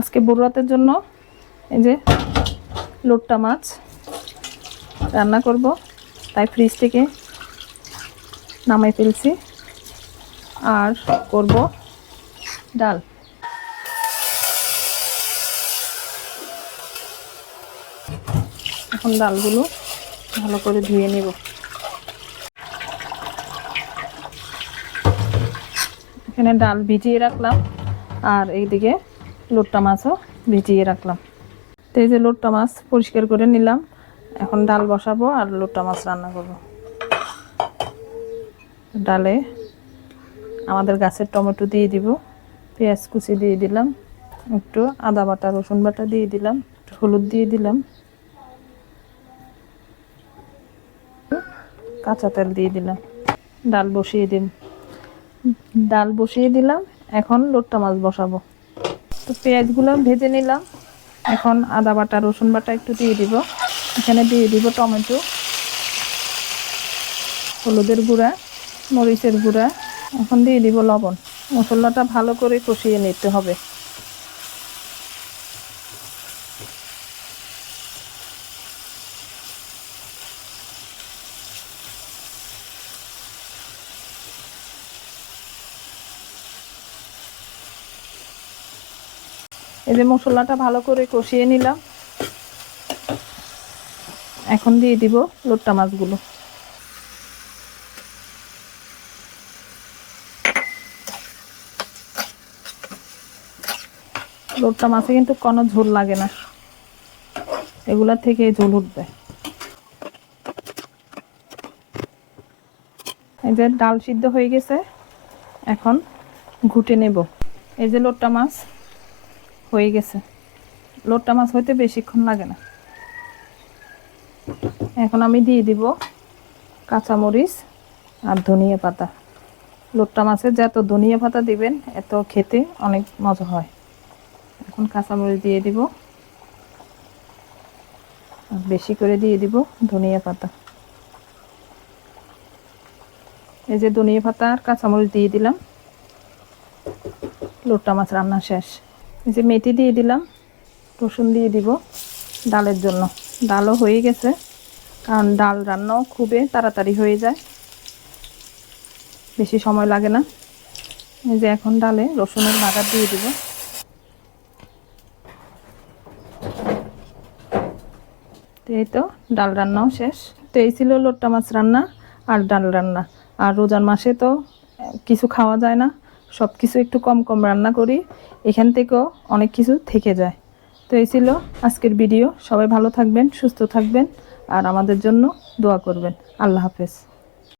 আজকে ভোর রাতের জন্য এই যে লোট্টা মাছ রান্না করব, তাই ফ্রিজ থেকে নামাই ফেলছি। আর করব ডাল। এখন ডালগুলো ভালো করে ধুয়ে নেব। এখানে ডাল ভিজিয়ে রাখলাম আর এইদিকে লোট্টা মাছও ভিজিয়ে রাখলাম। তো এই যে লোট্টা মাছ পরিষ্কার করে নিলাম, এখন ডাল বসাবো আর লোট্টা মাছ রান্না করব। ডালে আমাদের গাছের টমেটো দিয়ে দিব, পেঁয়াজ কুচি দিয়ে দিলাম, একটু আদা বাটা রসুন বাটা দিয়ে দিলাম, হলুদ দিয়ে দিলাম, কাঁচা তেল দিয়ে দিলাম। ডাল বসিয়ে দিলাম। এখন লোট্টা মাছ বসাবো। তো পেঁয়াজগুলো ভেজে নিলাম, এখন আদা বাটা রসুন বাটা একটু দিয়ে দিব। এখানে দিয়ে দিব টমেটো, হলুদের গুঁড়া, মরিচের গুঁড়া, এখন দিয়ে দিব লবণ। মশলাটা ভালো করে কষিয়ে নিতে হবে। এই যে মশলাটা ভালো করে কষিয়ে নিলাম, এখন দিয়ে দিব লোট্টা মাছগুলো। লোট্টা মাছে কিন্তু কোনো ঝোল লাগে না, এগুলা থেকে ঝোল উঠবে। এই যে ডাল সিদ্ধ হয়ে গেছে, এখন ঘুটে নেব। এই যে লোট্টা মাছ হয়ে গেছে। লোট্টা মাছ হইতে বেশিক্ষণ লাগে না। এখন আমি দিয়ে দিব কাঁচামরিচ আর ধনিয়া পাতা। লোট্টা মাছে যত ধনিয়া পাতা দিবেন এত খেতে অনেক মজা হয়। এখন কাঁচামরিচ দিয়ে দিব আর বেশি করে দিয়ে দিব ধনিয়া পাতা। এই যে ধনিয়া পাতা আর কাঁচামরিচ দিয়ে দিলাম। লোট্টা মাছ রান্না শেষ। এই যে মেথি দিয়ে দিলাম, রসুন দিয়ে দিব ডালের জন্য। ডালও হয়ে গেছে, কারণ ডাল রান্নাও খুবই তাড়াতাড়ি হয়ে যায়, বেশি সময় লাগে না। এই যে এখন ডালে রসুনের বাটা দিয়ে দিব। তো এই তো ডাল রান্নাও শেষ। তো এই ছিল লোট্টা মাছ রান্না আর ডাল রান্না। আর রোজার মাসে তো কিছু খাওয়া যায় না, সব কিছু একটু কম কম রান্না করি, এখান থেকেও অনেক কিছু থেকে যায়। তো এই ছিল আজকের ভিডিও। সবাই ভালো থাকবেন, সুস্থ থাকবেন আর আমাদের জন্য দোয়া করবেন। আল্লাহ হাফেজ।